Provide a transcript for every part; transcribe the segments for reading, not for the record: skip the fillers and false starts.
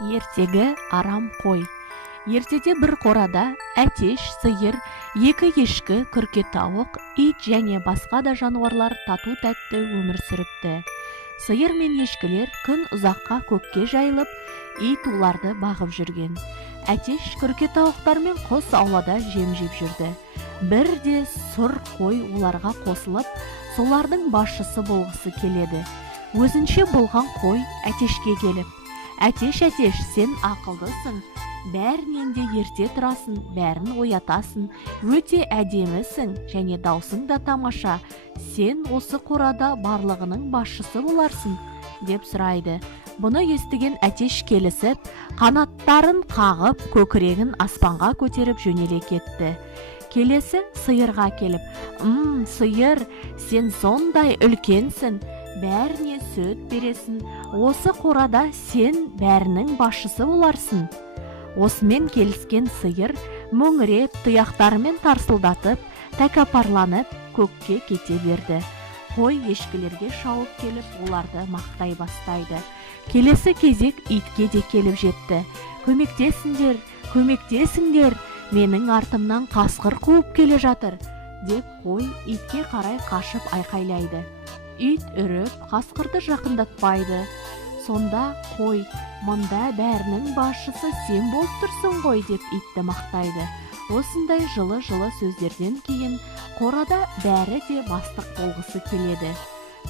Ертегі арам қой. Ертеде бір қорада әтеш, сиыр, екі ешкі, күрке тауық, ит және басқа да жануарлар тату-тәтті өмір сүріпті. Сиыр мен ешкілер күн ұзаққа көкке жайылып, ит оларды бағып жүрген. Әтеш күрке тауықтармен құс аулада жем жеп жүрді. Бірде сұр қой оларға қосылып, солардың басшысы болғысы келеді. Өзінше болған қой әтешке келіп: «Әтеш, сен ақылдысың, бәрінен де ерте тұрасың, бәрін оятасың, өте әдемісің және даусың да тамаша. Сен осы қорада барлығының басшысы боларсың», деп сұрайды. Бұны естіген әтеш келісіп, қанаттарын қағып, көкірегін аспанға көтеріп жөнеле кетті. Келесі сиырға келіп: «Сиыр, сен сондай үлкенсің, бәріне сүт бересің, осы қорада сен бәрінің басшысы боларсың». Осымен келіскен сиыр мөңіреп, тұяқтарымен тарсылдатып, тәкаппарланып көкке кете берді. Қой ешкілерге шауып келіп, оларды мақтай бастайды. Келесі кезек итке де келіп жетті. «Көмектесіңдер, көмектесіңдер, менің артымнан қасқыр қуып келе жатыр», деп қой итке қарай қашып айқайлайды. Ит үріп, қасқырды жақындатпайды. Сонда қой: «Мұнда бәрінің басшысы сен болып тұрсың ғой», деп итті мақтайды. Осындай жылы-жылы сөздерден кейін қорада бәрі де бастық болғысы келеді.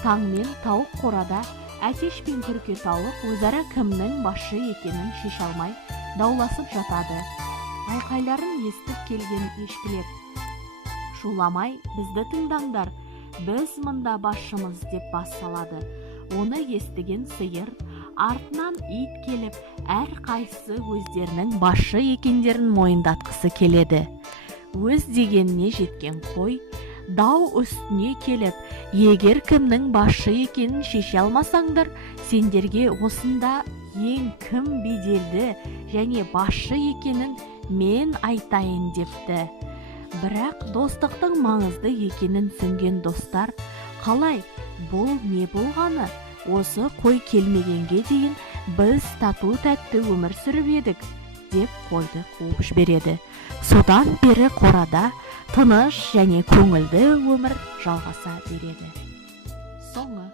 Таңмен тауық қорада әтеш пен күрке тауық өзара кімнің басшы екенін шеше алмай дауласып жатады. Айқайларын естіп келген ешкілер: «Шуламай, бізді тыңдаңдар, біз мұнда басшымыз», деп бас салады. Оны естіген сиыр артынан ит келіп, әр қайсысы өздерінің басшы екендерін мойындатқысы келеді. Өз дегеніне жеткен қой дау үстіне келіп: «Егер кімнің басшы екенін шеше алмасаңдар, сендерге осында ең кім беделді және басшы екенін мен айтайын», депті. Бірақ достықтың маңызды екенін түсінген достар: «Қалай, бұл не болғаны? Осы қой келмегенге дейін біз тату-тәтті өмір сүріп едік», деп қойды қуып жібереді. Содан бері қорада тыныш және көңілді өмір жалғаса береді. Соңы.